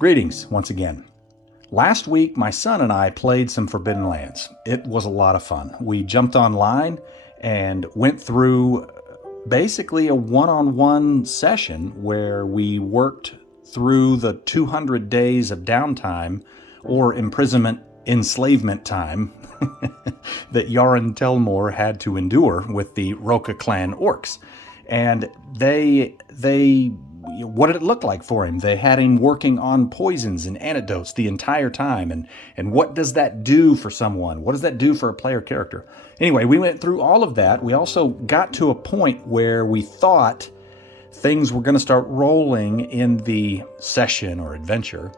Greetings once again. Last week, my son and I played some Forbidden Lands. It was a lot of fun. We jumped online and went through basically a one-on-one session where we worked through the 200 days of downtime or imprisonment, enslavement time that Jarren Tel'Moore had to endure with the Roka clan orcs. And they what did it look like for him? They had him working on poisons and antidotes the entire time. And what does that do for someone? What does that do for a player character? Anyway, we went through all of that. We also got to a point where we thought things were going to start rolling in the session or adventure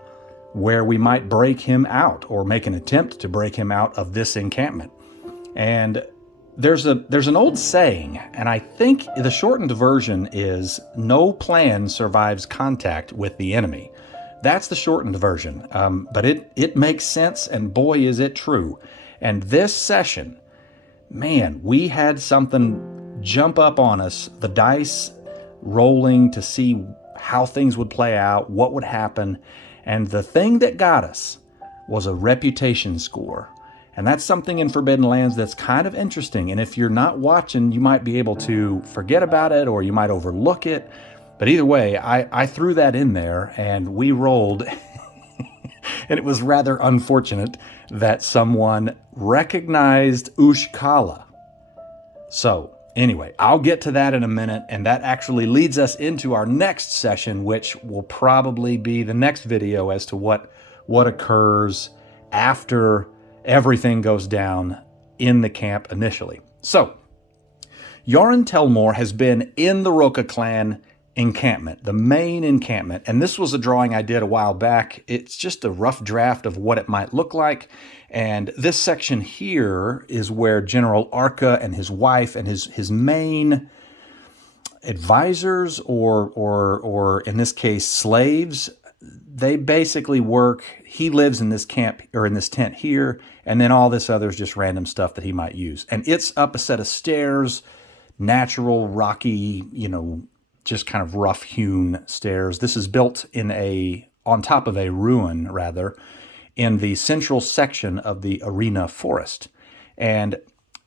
where we might break him out or make an attempt to break him out of this encampment. And there's an old saying, and I think the shortened version is no plan survives contact with the enemy. That's the shortened version, but it makes sense, and boy is it true. And this session, man, we had something jump up on us, the dice rolling to see how things would play out, what would happen, and the thing that got us was a reputation score. And that's something in Forbidden Lands that's kind of interesting. And if you're not watching, you might be able to forget about it or you might overlook it. But either way, I threw that in there and we rolled. And it was rather unfortunate that someone recognized Ushkala. So anyway, I'll get to that in a minute. And that actually leads us into our next session, which will probably be the next video as to what occurs after everything goes down in the camp initially. So, Jarren Tel'Moore has been in the Roka clan encampment, the main encampment, and this was a drawing I did a while back. It's just a rough draft of what it might look like, and this section here is where General Arca and his wife and his main advisors or in this case slaves, they basically work. He lives in this camp or in this tent here, and then all this other is just random stuff that he might use. And it's up a set of stairs, natural, rocky, just kind of rough-hewn stairs. This is built on top of a ruin, rather, in the central section of the arena forest. And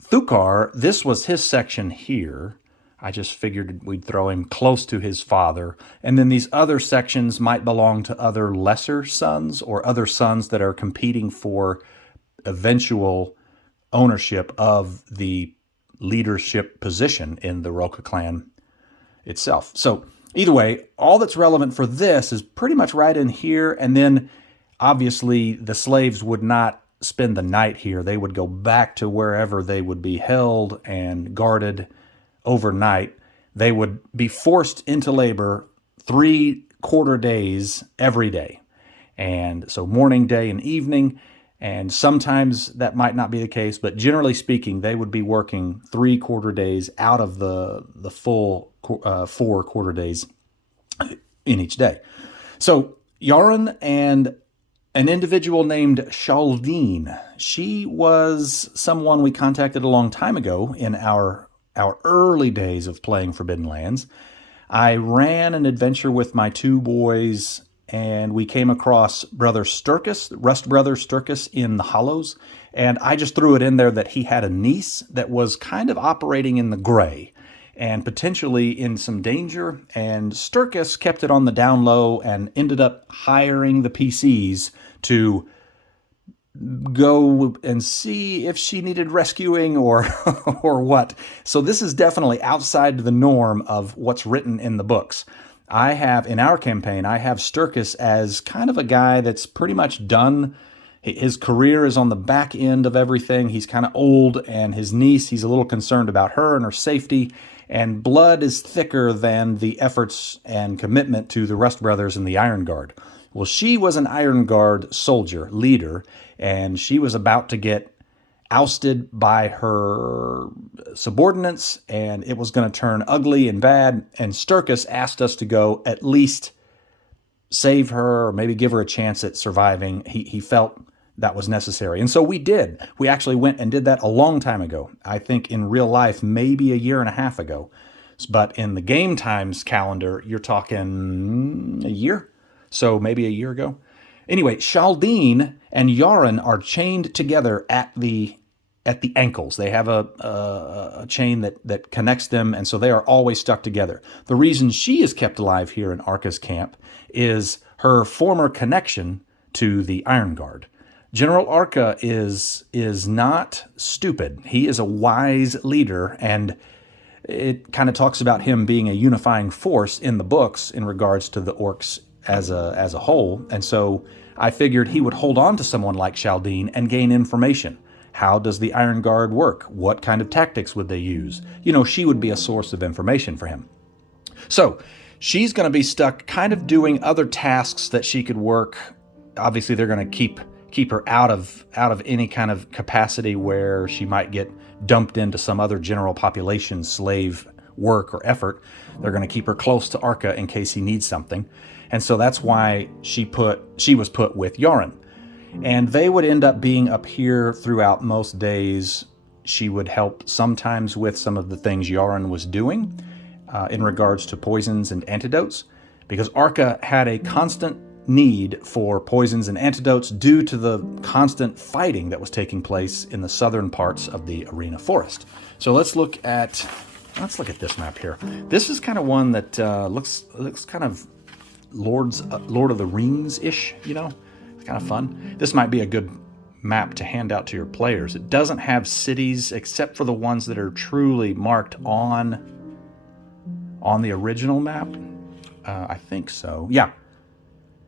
Thukar, this was his section here. I just figured we'd throw him close to his father. And then these other sections might belong to other lesser sons or other sons that are competing for eventual ownership of the leadership position in the Roka clan itself. So either way, all that's relevant for this is pretty much right in here. And then obviously the slaves would not spend the night here. They would go back to wherever they would be held and guarded overnight. They would be forced into labor 3 quarter days every day. And so morning, day, and evening. And sometimes that might not be the case, but generally speaking, they would be working 3 quarter days out of the full 4 quarter days in each day. So Jarren and an individual named Shaldien, she was someone we contacted a long time ago in our early days of playing Forbidden Lands. I ran an adventure with my 2 boys, and we came across Brother Sturkis, Rust Brother Sturkis in the Hollows, and I just threw it in there that he had a niece that was kind of operating in the gray and potentially in some danger, and Sturkis kept it on the down low and ended up hiring the PCs to go and see if she needed rescuing or what. So this is definitely outside the norm of what's written in the books. In our campaign, I have Sturkis as kind of a guy that's pretty much done. His career is on the back end of everything. He's kind of old, and his niece, he's a little concerned about her and her safety, and blood is thicker than the efforts and commitment to the Rust Brothers and the Iron Guard. Well, she was an Iron Guard soldier, leader, and she was about to get ousted by her subordinates, and it was going to turn ugly and bad, and Sturkis asked us to go at least save her or maybe give her a chance at surviving. He felt that was necessary, and so we did. We actually went and did that a long time ago. I think in real life, maybe a year and a half ago. But in the game times calendar, you're talking a year. So maybe a year ago. Anyway, Shaldien and Jarren are chained together at the ankles. They have a chain that connects them, and so they are always stuck together. The reason she is kept alive here in Arca's camp is her former connection to the Iron Guard. General Arca is not stupid. He is a wise leader, and it kind of talks about him being a unifying force in the books in regards to the orcs as a whole. And so I figured he would hold on to someone like Shaldien and gain information. How does the Iron Guard work? What kind of tactics would they use? She would be a source of information for him. So she's going to be stuck kind of doing other tasks that she could work. Obviously, they're going to keep her out of any kind of capacity where she might get dumped into some other general population slave work or effort. They're going to keep her close to Arca in case he needs something. And so that's why she was put with Jarren. And they would end up being up here throughout most days. She would help sometimes with some of the things Jarren was doing in regards to poisons and antidotes, because Arca had a constant need for poisons and antidotes due to the constant fighting that was taking place in the southern parts of the Arena Forest. So let's look at this map here. This is kind of one that looks kind of Lord of the Rings-ish, It's kind of fun. This might be a good map to hand out to your players. It doesn't have cities except for the ones that are truly marked on the original map. I think so. Yeah.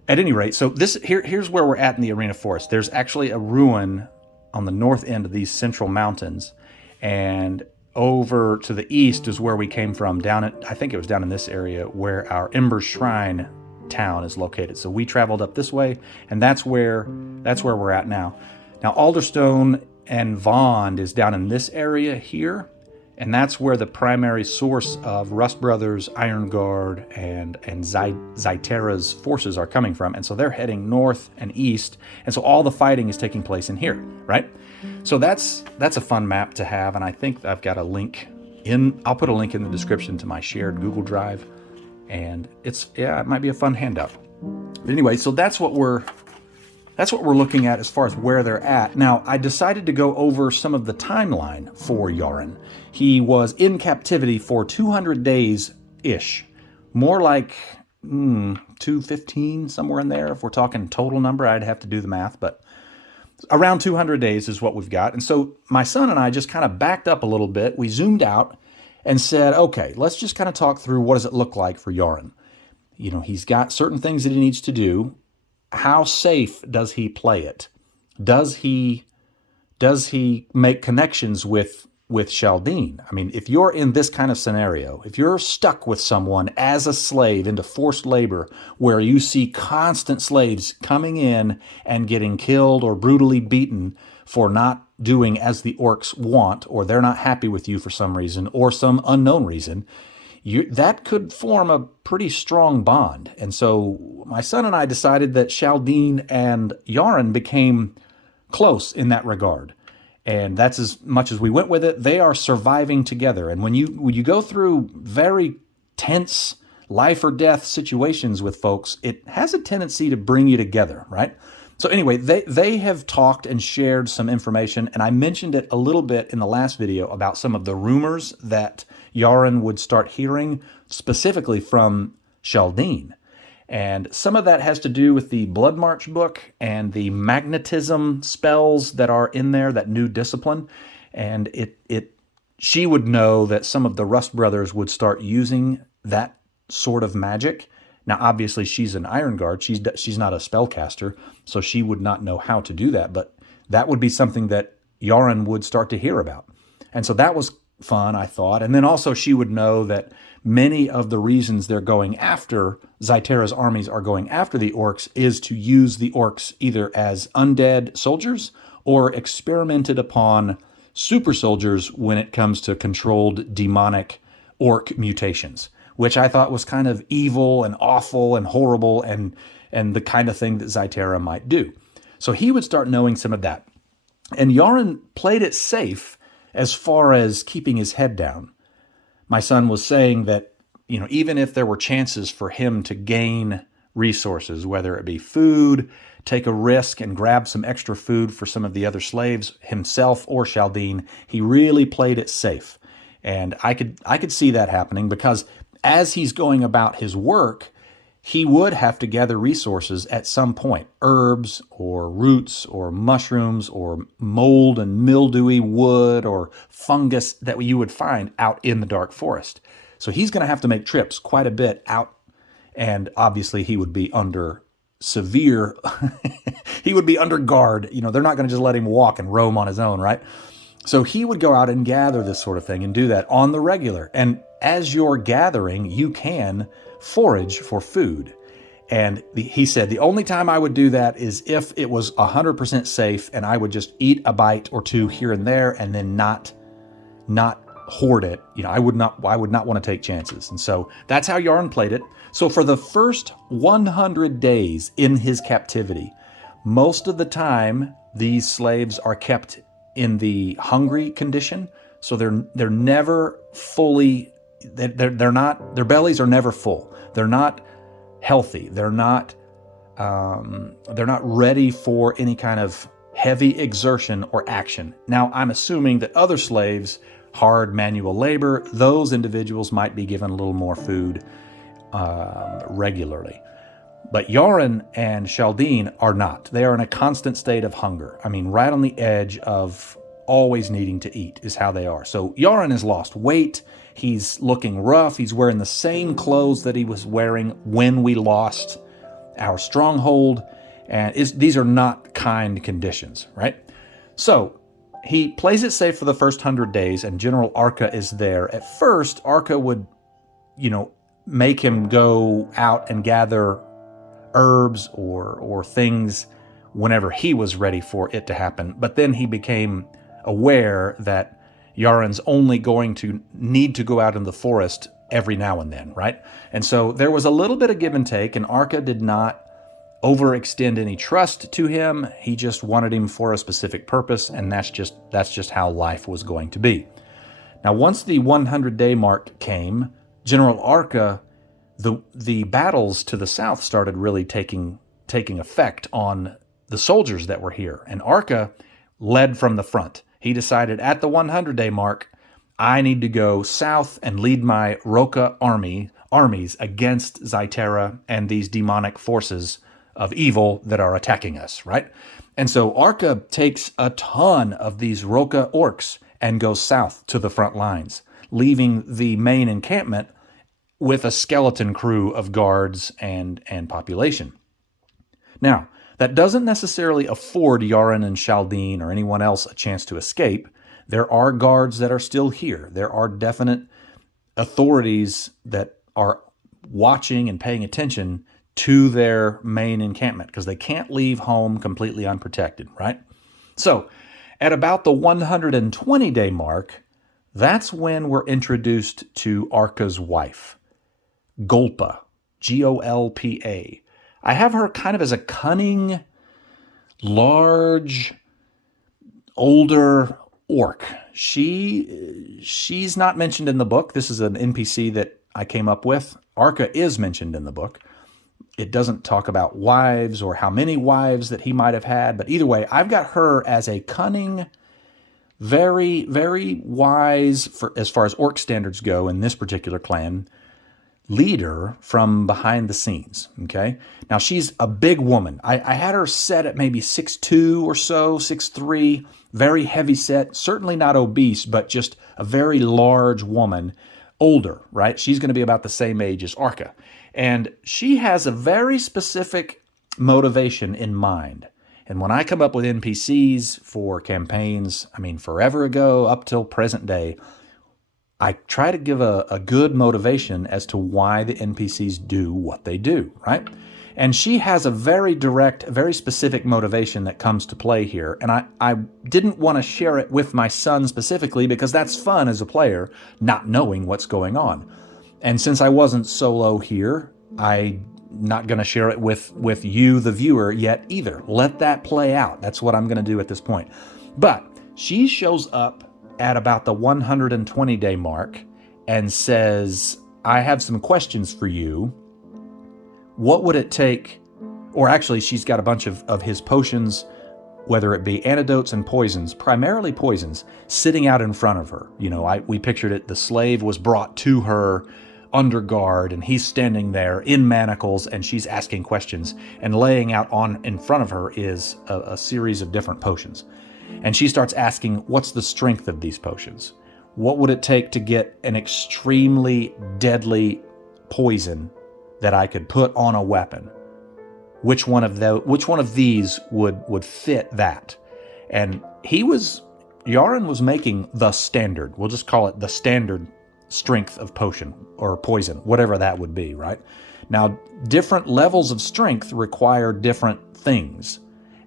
At any rate, so here's where we're at in the Arena Forest. There's actually a ruin on the north end of these central mountains, and over to the east is where we came from. I think it was down in this area where our Ember Shrine town is located. So we traveled up this way, and that's where we're at now. Now Alderstone and Vond is down in this area here, and that's where the primary source of Rust Brothers, Iron Guard, and Zyterra's forces are coming from. And so they're heading north and east, and so all the fighting is taking place in here, right? So that's a fun map to have, and I think I've got a link I'll put a link in the description to my shared Google Drive, and it might be a fun handout. But anyway, so that's what we're looking at as far as where they're at. Now, I decided to go over some of the timeline for Jarren. He was in captivity for 200 days-ish. More like 215, somewhere in there. If we're talking total number, I'd have to do the math, but around 200 days is what we've got. And so my son and I just kind of backed up a little bit. We zoomed out and said, okay, let's just kind of talk through what does it look like for Jarren. He's got certain things that he needs to do. How safe does he play it? Does he make connections with Shaldien? I mean, if you're in this kind of scenario, if you're stuck with someone as a slave into forced labor where you see constant slaves coming in and getting killed or brutally beaten for not doing as the orcs want, or they're not happy with you for some reason or some unknown reason, that could form a pretty strong bond. And so my son and I decided that Shaldien and Jarren became close in that regard. And that's as much as we went with it. They are surviving together. And when you go through very tense life or death situations with folks, it has a tendency to bring you together, right? So anyway, they have talked and shared some information, and I mentioned it a little bit in the last video about some of the rumors that Jarren would start hearing specifically from Shaldien. And some of that has to do with the Blood March book and the magnetism spells that are in there, that new discipline. And she would know that some of the Rust Brothers would start using that sort of magic. Now, obviously, she's an Iron Guard. She's not a spellcaster, so she would not know how to do that. But that would be something that Jarren would start to hear about. And so that was fun, I thought. And then also she would know that many of the reasons they're going after, Zyterra's armies are going after the orcs, is to use the orcs either as undead soldiers or experimented upon super soldiers when it comes to controlled demonic orc mutations, which I thought was kind of evil and awful and horrible and the kind of thing that Zyterra might do. So he would start knowing some of that. And Jarren played it safe as far as keeping his head down. My son was saying that, even if there were chances for him to gain resources, whether it be food, take a risk and grab some extra food for some of the other slaves, himself or Shaldien. He really played it safe. And I could see that happening because as he's going about his work, he would have to gather resources at some point, herbs or roots or mushrooms or mold and mildewy wood or fungus that you would find out in the dark forest. So he's going to have to make trips quite a bit out, and obviously he would be under severe, he would be under guard. They're not going to just let him walk and roam on his own, right? So he would go out and gather this sort of thing and do that on the regular. And as you're gathering, you can forage for food. And he said, the only time I would do that is if it was 100% safe and I would just eat a bite or two here and there and then not hoard it. I would not want to take chances. And so that's how Jarren played it. So for the first 100 days in his captivity, most of the time these slaves are kept in the hungry condition. So they're never fully, they're not, their bellies are never full. They're not healthy. They're not ready for any kind of heavy exertion or action. Now, I'm assuming that other slaves, hard manual labor, those individuals might be given a little more food regularly. But Jarren and Shaldien are not. They are in a constant state of hunger. I mean, right on the edge of always needing to eat is how they are. So Jarren has lost weight. He's looking rough. He's wearing the same clothes that he was wearing when we lost our stronghold. And these are not kind conditions, right? So he plays it safe for the first 100 days, and General Arca is there. At first, Arca would, make him go out and gather herbs or things whenever he was ready for it to happen. But then he became aware that Jarren's only going to need to go out in the forest every now and then, right? And so there was a little bit of give and take, and Arca did not overextend any trust to him. He just wanted him for a specific purpose, and that's just how life was going to be. Now, once the 100-day mark came, General Arca, the battles to the south started really taking effect on the soldiers that were here, and Arca led from the front. He decided at the 100-day mark, I need to go south and lead my Roca armies against Zytera and these demonic forces of evil that are attacking us, right? And so Arca takes a ton of these Roca orcs and goes south to the front lines, leaving the main encampment with a skeleton crew of guards and population. Now, that doesn't necessarily afford Jarren and Shaldien or anyone else a chance to escape. There are guards that are still here. There are definite authorities that are watching and paying attention to their main encampment because they can't leave home completely unprotected, right? So at about the 120-day mark, that's when we're introduced to Arca's wife, Golpa, Golpa. I have her kind of as a cunning, large, older orc. She's not mentioned in the book. This is an NPC that I came up with. Arca is mentioned in the book. It doesn't talk about wives or how many wives that he might have had, but either way, I've got her as a cunning, very, very wise, as far as orc standards go in this particular clan, leader from behind the scenes, okay? Now, she's a big woman. I had her set at maybe 6'2" or so, 6'3", very heavy set, certainly not obese, but just a very large woman, older, right? She's going to be about the same age as Arca. And she has a very specific motivation in mind. And when I come up with NPCs for campaigns, I mean, forever ago up till present day, I try to give a good motivation as to why the NPCs do what they do, right? And she has a very direct, very specific motivation that comes to play here. And I didn't want to share it with my son specifically because that's fun as a player, not knowing what's going on. And since I wasn't solo here, I'm not going to share it with you, the viewer, yet either. Let that play out. That's what I'm going to do at this point. But she shows up at about the 120-day mark and says, I have some questions for you. what would it take, or actually she's got a bunch of his potions, whether it be antidotes and poisons, primarily poisons, sitting out in front of her. We pictured it, the slave was brought to her under guard, and he's standing there in manacles, and she's asking questions, and laying out in front of her is a series of different potions. And she starts asking, what's the strength of these potions? What would it take to get an extremely deadly poison that I could put on a weapon? Which one of these would fit that? And Jarren was making the standard. We'll just call it the standard strength of potion or poison, whatever that would be, right? Now, different levels of strength require different things.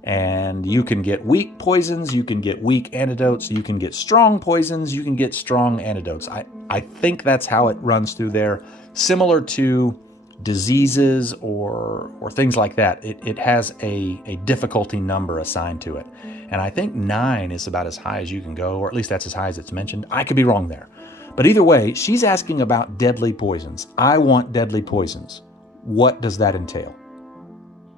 And you can get weak poisons, you can get weak antidotes, you can get strong poisons, you can get strong antidotes. I think that's how it runs through there. Similar to diseases or things like that, it has a difficulty number assigned to it. And I think 9 is about as high as you can go, or at least that's as high as it's mentioned. I could be wrong there. But either way, she's asking about deadly poisons. I want deadly poisons. What does that entail?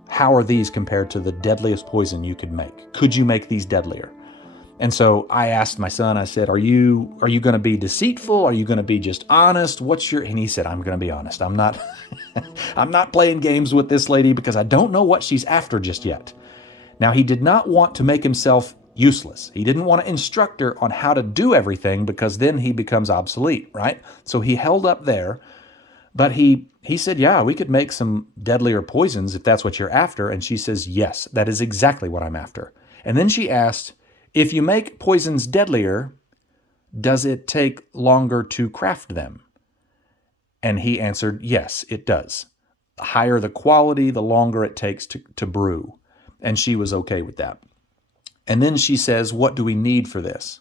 How are these compared to the deadliest poison you could make? Could you make these deadlier? And so I asked my son, I said, are you going to be deceitful? Are you going to be just honest? And he said, I'm going to be honest. I'm not I'm not playing games with this lady because I don't know what she's after just yet. Now, he did not want to make himself useless. He didn't want to instruct her on how to do everything because then he becomes obsolete, right? So he held up there, but he said, yeah, we could make some deadlier poisons if that's what you're after. And she says, yes, that is exactly what I'm after. And then she asked, if you make poisons deadlier, does it take longer to craft them? And he answered, yes, it does. The higher the quality, the longer it takes to brew. And she was okay with that. And then she says, what do we need for this?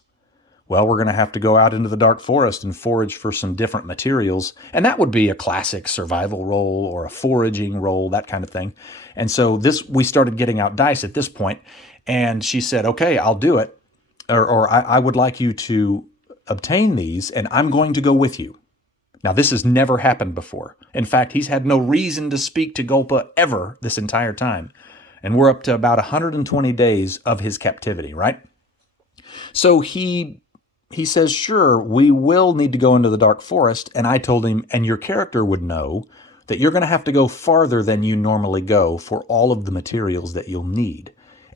Well, we're going to have to go out into the dark forest and forage for some different materials. And that would be a classic survival roll or a foraging roll, that kind of thing. And so we started getting out dice at this point. And she said, okay, I'll do it. Or I would like you to obtain these, and I'm going to go with you. Now, this has never happened before. In fact, he's had no reason to speak to Golpa ever this entire time. And we're up to about 120 days of his captivity, right? So he says, sure, we will need to go into the dark forest. And I told him, and your character would know that you're going to have to go farther than you normally go for all of the materials that you'll need.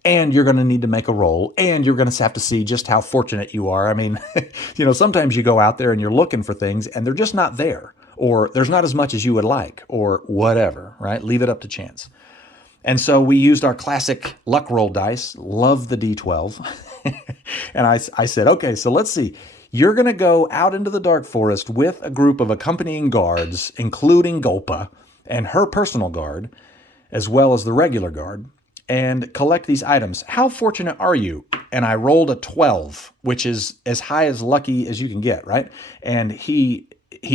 And you're going to need to make a roll, and you're going to have to see just how fortunate you are. I mean, sometimes you go out there and you're looking for things, and they're just not there, or there's not as much as you would like, or whatever, right? Leave it up to chance. And so we used our classic luck roll dice, love the D12. And I said, okay, so let's see. You're going to go out into the dark forest with a group of accompanying guards, including Golpa and her personal guard, as well as the regular guard, and collect these items. How fortunate are you? And I rolled a 12, which is as high as lucky as you can get, right? And he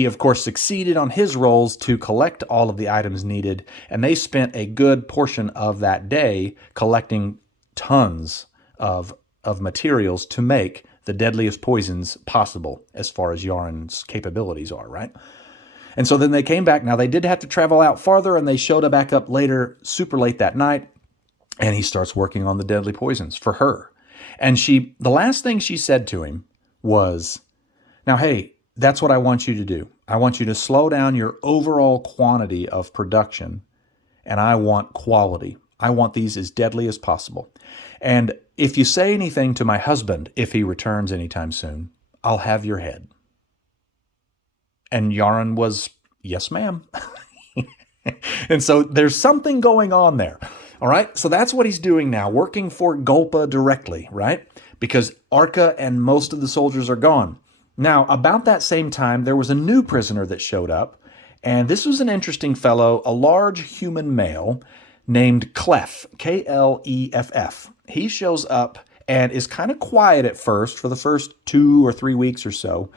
of course succeeded on his rolls to collect all of the items needed, and they spent a good portion of that day collecting tons of materials to make the deadliest poisons possible as far as Jarren's capabilities are, right? And so then they came back. Now, they did have to travel out farther, and they showed back up later, super late that night. And he starts working on the deadly poisons for her. And the last thing she said to him was, now, hey, that's what I want you to do. I want you to slow down your overall quantity of production, and I want quality. I want these as deadly as possible. And if you say anything to my husband, if he returns anytime soon, I'll have your head. And Jarren was, yes, ma'am. And so there's something going on there. All right, so that's what he's doing now, working for Golpa directly, right? Because Arca and most of the soldiers are gone. Now, about that same time, there was a new prisoner that showed up, and this was an interesting fellow, a large human male named Kleff, Kleff. He shows up and is kind of quiet at first for the first 2 or 3 weeks or so,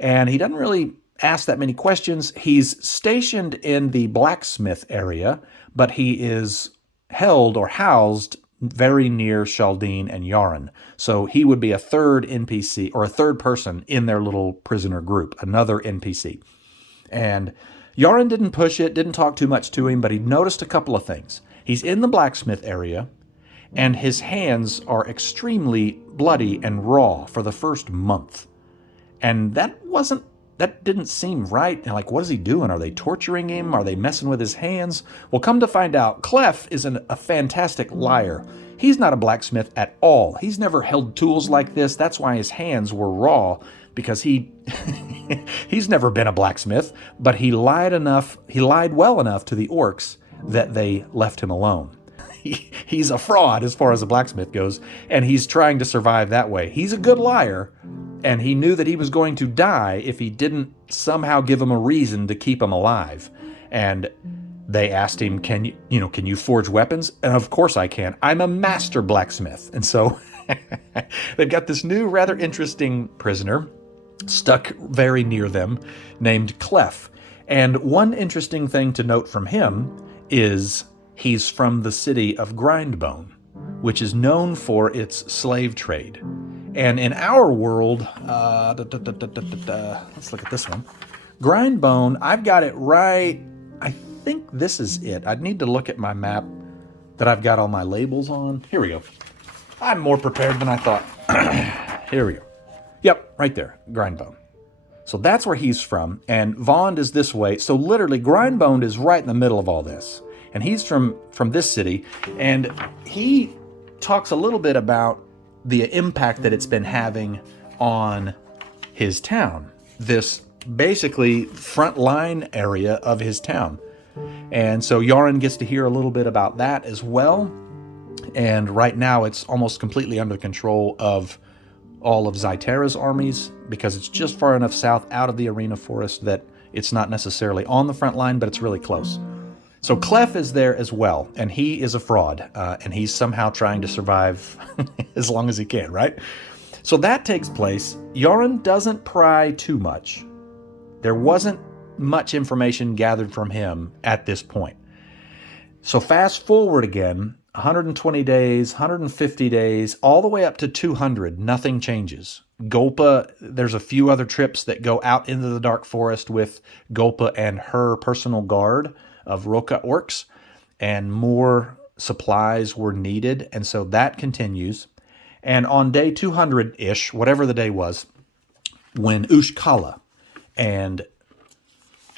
and he doesn't really ask that many questions. He's stationed in the blacksmith area, but he is held or housed very near Shaldien and Jarren. So he would be a third NPC or a third person in their little prisoner group, another NPC. And Jarren didn't push it, didn't talk too much to him, but he noticed a couple of things. He's in the blacksmith area, and his hands are extremely bloody and raw for the first month. And that didn't seem right. And like, what is he doing? Are they torturing him? Are they messing with his hands? Well, come to find out, Kleff is a fantastic liar. He's not a blacksmith at all. He's never held tools like this. That's why his hands were raw, because he's never been a blacksmith, but he lied well enough to the orcs that they left him alone. He's a fraud as far as a blacksmith goes, and he's trying to survive that way. He's a good liar, and he knew that he was going to die if he didn't somehow give him a reason to keep him alive. And they asked him, can you forge weapons? And of course I can. I'm a master blacksmith. And so they've got this new, rather interesting prisoner stuck very near them named Kleff. And one interesting thing to note from him is he's from the city of Grindbone, which is known for its slave trade. And in our world, let's look at this one. Grindbone, I've got it right. I think this is it. I'd need to look at my map that I've got all my labels on. Here we go. I'm more prepared than I thought. Here we go. Yep, right there, Grindbone. So that's where he's from, and Vond is this way. So literally, Grindbone is right in the middle of all this. And he's from this city, and he talks a little bit about the impact that it's been having on his town, this basically front line area of his town. And so Jarren gets to hear a little bit about that as well. And right now it's almost completely under the control of all of Zytera's armies, because it's just far enough south out of the arena forest that it's not necessarily on the front line, but it's really close. So Kleff is there as well, and he is a fraud, and he's somehow trying to survive as long as he can, right? So that takes place. Jarren doesn't pry too much. There wasn't much information gathered from him at this point. So fast forward again, 120 days, 150 days, all the way up to 200, nothing changes. Golpa, there's a few other trips that go out into the dark forest with Golpa and her personal guard of Roka orcs, and more supplies were needed, and so that continues. And on day 200-ish, whatever the day was, when Ushkala and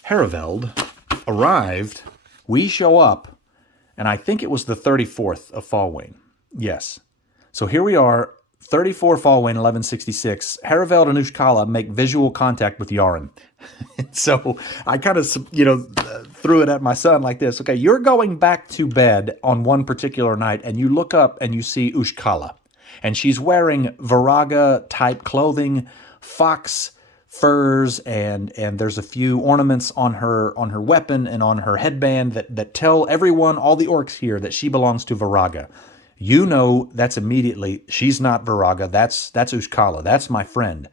Haraveld arrived, we show up, and I think it was the 34th of Falwayne. Yes. So here we are, 34 Falwayne, 1166. Haraveld and Ushkala make visual contact with Jarren. So I kind of, threw it at my son like this. Okay, you're going back to bed on one particular night, and you look up and you see Ushkala. And she's wearing Viraga-type clothing, fox furs, and there's a few ornaments on her weapon and on her headband that tell everyone, all the orcs here, that she belongs to Viraga. You know that's immediately, she's not Viraga, that's Ushkala, that's my friend.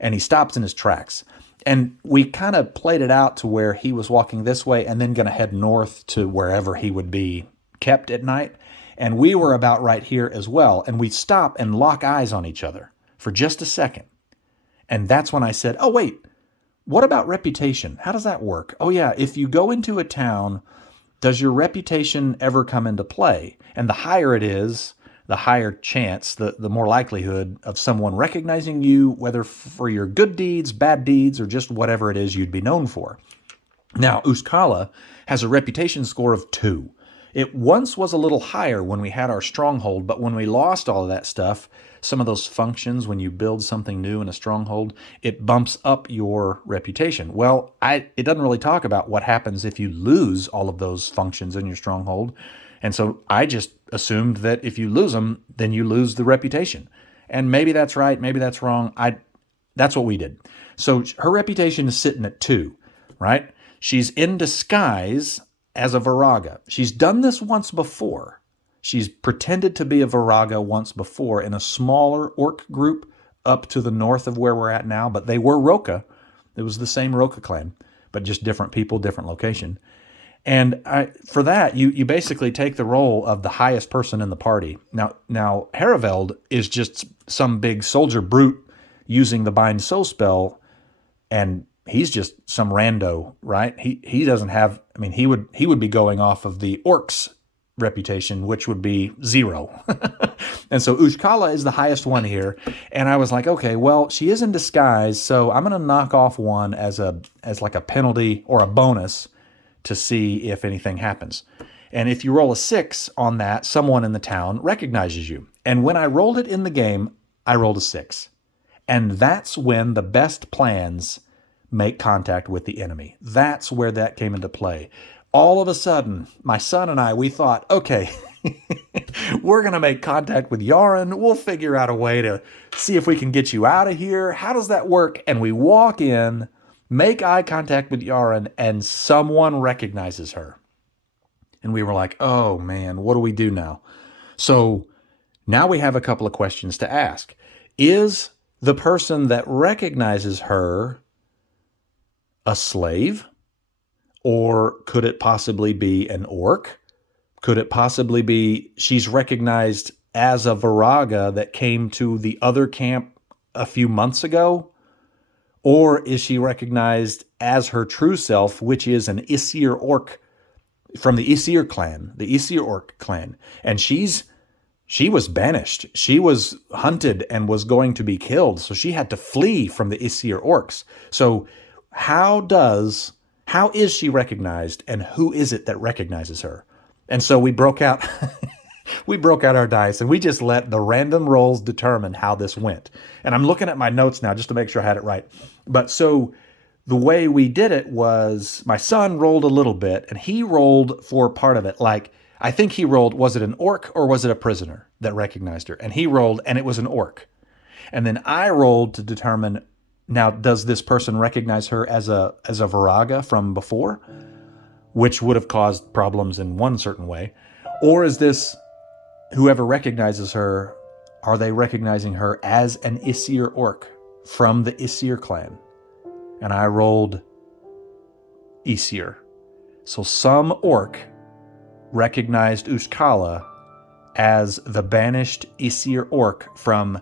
And he stops in his tracks. And we kind of played it out to where he was walking this way and then going to head north to wherever he would be kept at night. And we were about right here as well. And we stop and lock eyes on each other for just a second. And that's when I said, oh, wait, what about reputation? How does that work? Oh, yeah, if you go into a town, does your reputation ever come into play? And the higher it is, the higher chance, the more likelihood of someone recognizing you, whether for your good deeds, bad deeds, or just whatever it is you'd be known for. Now, Ushkala has a reputation score of 2. It once was a little higher when we had our stronghold, but when we lost all of that stuff, some of those functions, when you build something new in a stronghold, it bumps up your reputation. Well, it doesn't really talk about what happens if you lose all of those functions in your stronghold. And so I just assumed that if you lose them, then you lose the reputation. And maybe that's right, maybe that's wrong. That's what we did. So her reputation is sitting at 2, right? She's in disguise as a Viraga. She's done this once before. She's pretended to be a Viraga once before in a smaller orc group up to the north of where we're at now, but they were Roka. It was the same Roka clan, but just different people, different location. And for that, you basically take the role of the highest person in the party. Now Haraveld is just some big soldier brute using the Bind Soul spell and he's just some rando, right? He doesn't have. I mean, he would be going off of the orcs reputation, which would be 0. And so Ushkala is the highest one here. And I was like, okay, well, she is in disguise, so I'm going to knock off 1 as like a penalty or a bonus to see if anything happens. And if you roll a 6 on that, someone in the town recognizes you. And when I rolled it in the game, I rolled a 6. And that's when the best plans make contact with the enemy. That's where that came into play. All of a sudden, my son and I, we thought, okay, we're going to make contact with Jarren. We'll figure out a way to see if we can get you out of here. How does that work? And we walk in, make eye contact with Jarren, and someone recognizes her. And we were like, oh man, what do we do now? So now we have a couple of questions to ask. Is the person that recognizes her a slave? Or could it possibly be an orc? Could it possibly be she's recognized as a Viraga that came to the other camp a few months ago? Or is she recognized as her true self, which is an Isir orc from the Isir clan, the Isir orc clan? And she was banished. She was hunted and was going to be killed. So she had to flee from the Isir orcs. So how is she recognized, and who is it that recognizes her? And so we broke out our dice, and we just let the random rolls determine how this went. And I'm looking at my notes now just to make sure I had it right. But so the way we did it was my son rolled a little bit, and he rolled for part of it. Like, I think he rolled, was it an orc or was it a prisoner that recognized her? And he rolled, and it was an orc. And then I rolled to determine, now, does this person recognize her as a Viraga from before, which would have caused problems in one certain way? Or is this, whoever recognizes her, are they recognizing her as an Isir orc from the Isir clan? And I rolled Isir. So some orc recognized Ushkala as the banished Isir orc from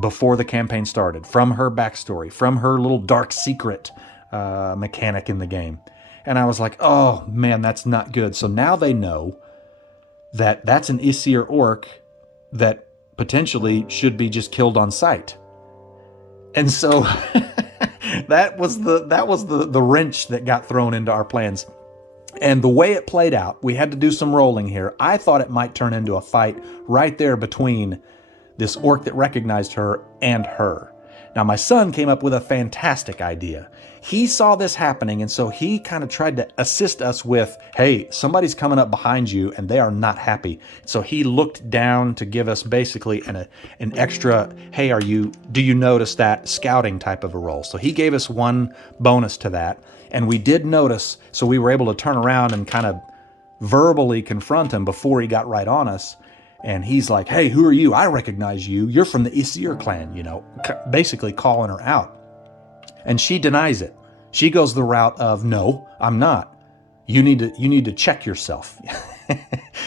before the campaign started, from her backstory, from her little dark secret mechanic in the game. And I was like, oh man, that's not good. So now they know that that's an Isir orc that potentially should be just killed on sight. And so that was the wrench that got thrown into our plans. And the way it played out, we had to do some rolling here. I thought it might turn into a fight right there between this orc that recognized her and her. Now, my son came up with a fantastic idea. He saw this happening, and so he kind of tried to assist us with, hey, somebody's coming up behind you, and they are not happy. So he looked down to give us basically an extra, hey, do you notice that, scouting type of a roll. So he gave us one bonus to that, and we did notice, so we were able to turn around and kind of verbally confront him before he got right on us. And he's like, hey, who are you? I recognize you. You're from the Isir clan, basically calling her out. And she denies it. She goes the route of, no, I'm not. You need to check yourself.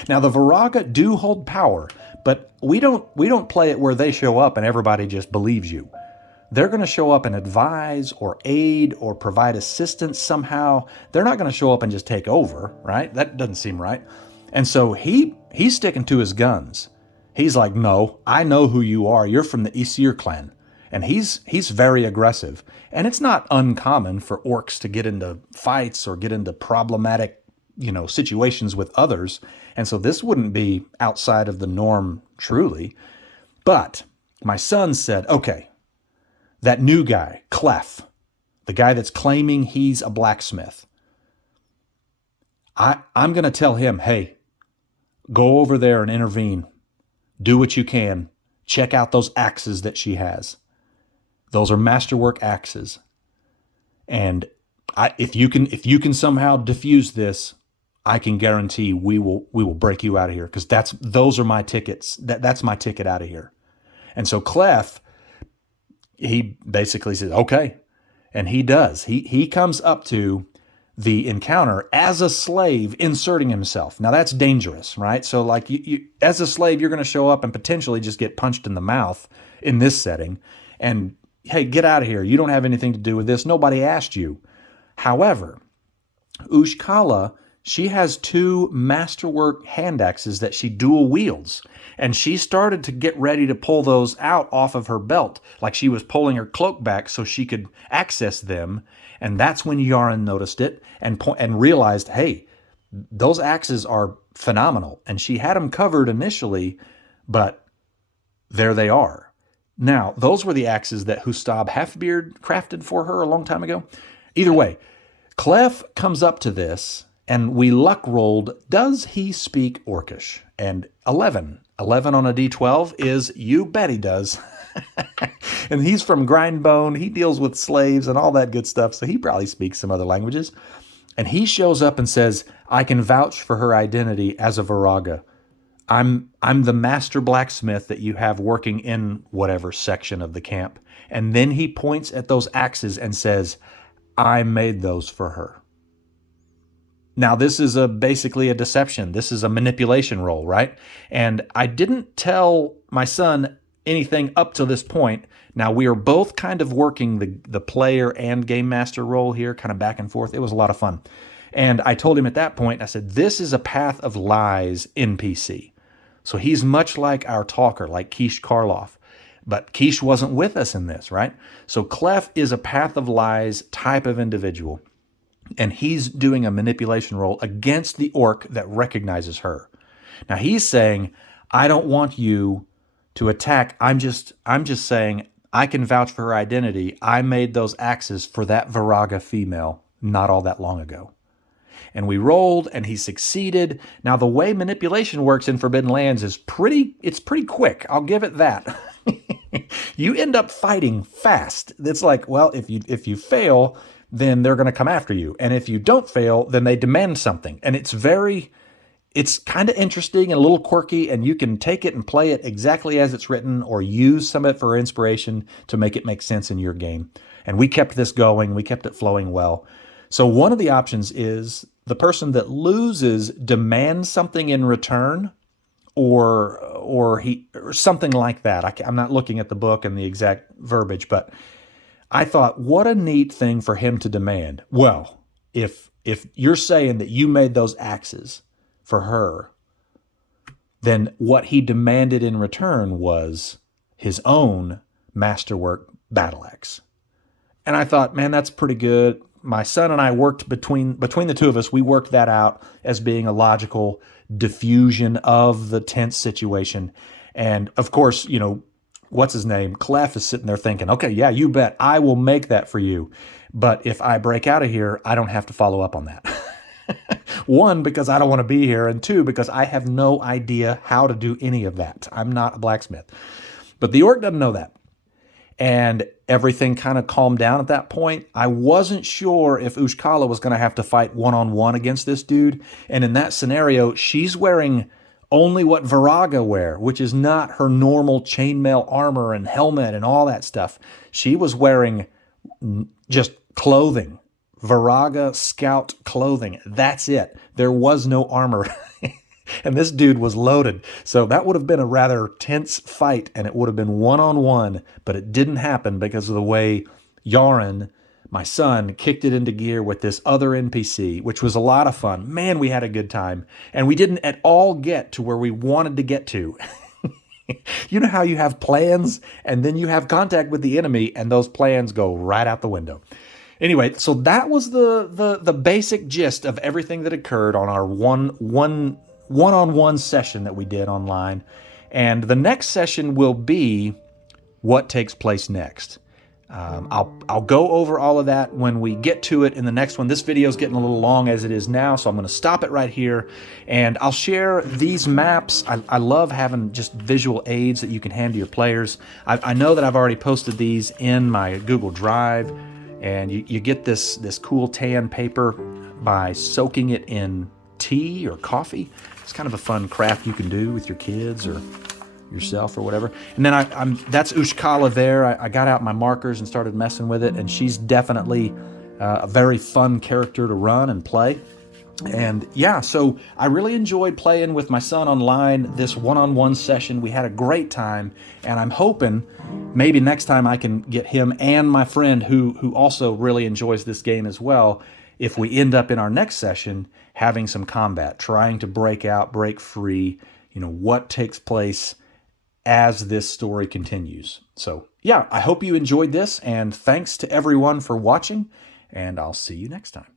Now, the Viraga do hold power, but we don't play it where they show up and everybody just believes you. They're going to show up and advise or aid or provide assistance somehow. They're not going to show up and just take over, right? That doesn't seem right. And so he's sticking to his guns. He's like, no, I know who you are. You're from the Isir clan. And he's very aggressive. And it's not uncommon for orcs to get into fights or get into problematic, situations with others. And so this wouldn't be outside of the norm truly. But my son said, okay, that new guy, Kleff, the guy that's claiming he's a blacksmith, I'm going to tell him, hey, go over there and intervene. Do what you can. Check out those axes that she has. Those are masterwork axes. And if you can somehow diffuse this, I can guarantee we will break you out of here, because those are my tickets. That's my ticket out of here. And so Kleff, he basically says, okay. And he does. He comes up to the encounter as a slave, inserting himself. Now that's dangerous, right? So like you as a slave, you're going to show up and potentially just get punched in the mouth in this setting. And hey, get out of here. You don't have anything to do with this. Nobody asked you. However, Ushkala, she has 2 masterwork hand axes that she dual wields. And she started to get ready to pull those out off of her belt, like she was pulling her cloak back so she could access them. And that's when Jarren noticed it and realized, hey, those axes are phenomenal. And she had them covered initially, but there they are. Now, those were the axes that Hustab Halfbeard crafted for her a long time ago. Either way, Kleff comes up to this, and we luck rolled, does he speak Orcish? And 11 on a D12 is, you bet he does. And he's from Grindbone. He deals with slaves and all that good stuff, so he probably speaks some other languages. And he shows up and says, I can vouch for her identity as a Viraga. I'm the master blacksmith that you have working in whatever section of the camp. And then he points at those axes and says, I made those for her. Now, this is basically a deception. This is a manipulation roll, right? And I didn't tell my son anything up to this point. Now, we are both kind of working the player and game master role here, kind of back and forth. It was a lot of fun. And I told him at that point, I said, this is a Path of Lies NPC. So he's much like our talker, like Keish Karloff. But Keish wasn't with us in this, right? So Kleff is a Path of Lies type of individual. And he's doing a manipulation roll against the orc that recognizes her. Now he's saying, I don't want you to attack. I'm just saying I can vouch for her identity. I made those axes for that Viraga female not all that long ago. And we rolled, and he succeeded. Now, the way manipulation works in Forbidden Lands is pretty quick. I'll give it that. You end up fighting fast. It's like, well, if you fail, then they're going to come after you. And if you don't fail, then they demand something. And it's kind of interesting and a little quirky, and you can take it and play it exactly as it's written or use some of it for inspiration to make it make sense in your game. And we kept this going. We kept it flowing well. So one of the options is the person that loses demands something in return, or something like that. I'm not looking at the book and the exact verbiage, but I thought, what a neat thing for him to demand. Well, if you're saying that you made those axes for her, then what he demanded in return was his own masterwork battle axe. And I thought, man, that's pretty good. My son and I worked between the two of us, we worked that out as being a logical diffusion of the tense situation. And of course, what's his name? Kleff is sitting there thinking, okay, yeah, you bet I will make that for you. But if I break out of here, I don't have to follow up on that. 1, because I don't want to be here. And 2, because I have no idea how to do any of that. I'm not a blacksmith. But the orc doesn't know that. And everything kind of calmed down at that point. I wasn't sure if Ushkala was going to have to fight one-on-one against this dude. And in that scenario, she's wearing only what Viraga wear, which is not her normal chainmail armor and helmet and all that stuff. She was wearing just clothing, Viraga scout clothing. That's it. There was no armor. And this dude was loaded. So that would have been a rather tense fight, and it would have been one-on-one, but it didn't happen because of the way Jarren, my son, kicked it into gear with this other NPC, which was a lot of fun. Man, we had a good time. And we didn't at all get to where we wanted to get to. You know how you have plans, and then you have contact with the enemy, and those plans go right out the window. Anyway, so that was the basic gist of everything that occurred on our one-on-one session that we did online. And the next session will be what takes place next. I'll go over all of that when we get to it in the next one. This video is getting a little long as it is now, so I'm going to stop it right here. And I'll share these maps. I love having just visual aids that you can hand to your players. I know that I've already posted these in my Google Drive. And you get this cool tan paper by soaking it in tea or coffee. It's kind of a fun craft you can do with your kids or yourself or whatever. And then that's Ushkala there. I got out my markers and started messing with it, and she's definitely a very fun character to run and play. And yeah, so I really enjoyed playing with my son online this one-on-one session. We had a great time, and I'm hoping maybe next time I can get him and my friend who also really enjoys this game as well, if we end up in our next session having some combat, trying to break out, break free, what takes place as this story continues. So, yeah, I hope you enjoyed this, and thanks to everyone for watching, and I'll see you next time.